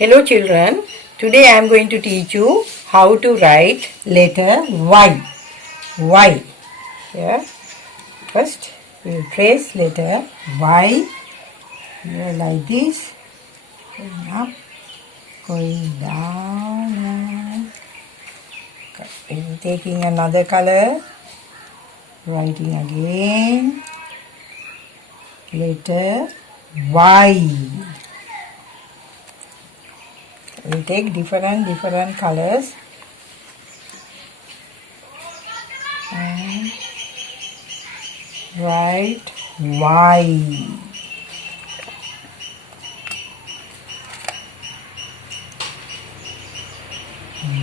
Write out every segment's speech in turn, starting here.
Hello children, today I am going to teach you how to write letter Y. Y. Here, first we will trace letter Y. Here like this, going up, going down, and taking another color, writing again, letter Y. We take different colors and write Y.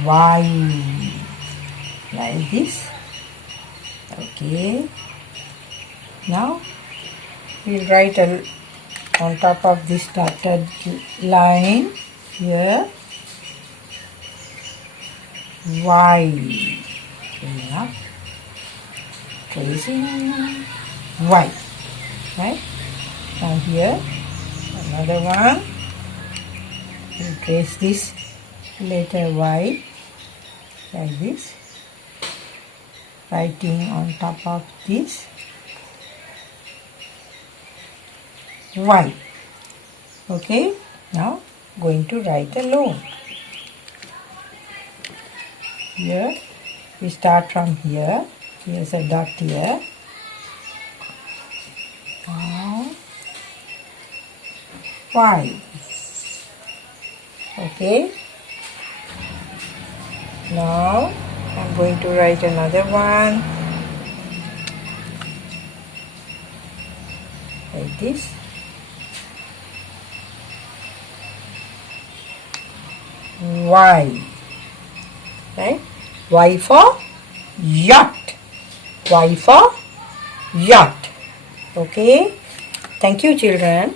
Y like this. Okay. Now we'll write on top of this dotted line here Y. Okay, now tracing Y. Right? Now here another one. We'll trace this letter Y like this, writing on top of this Y. Okay, now going to write alone. Here we start from here. Here's a dot here. Now Y. Okay. Now I'm going to write another one like this. Y. Right? Y for yacht. Y for yacht. Okay. Thank you children.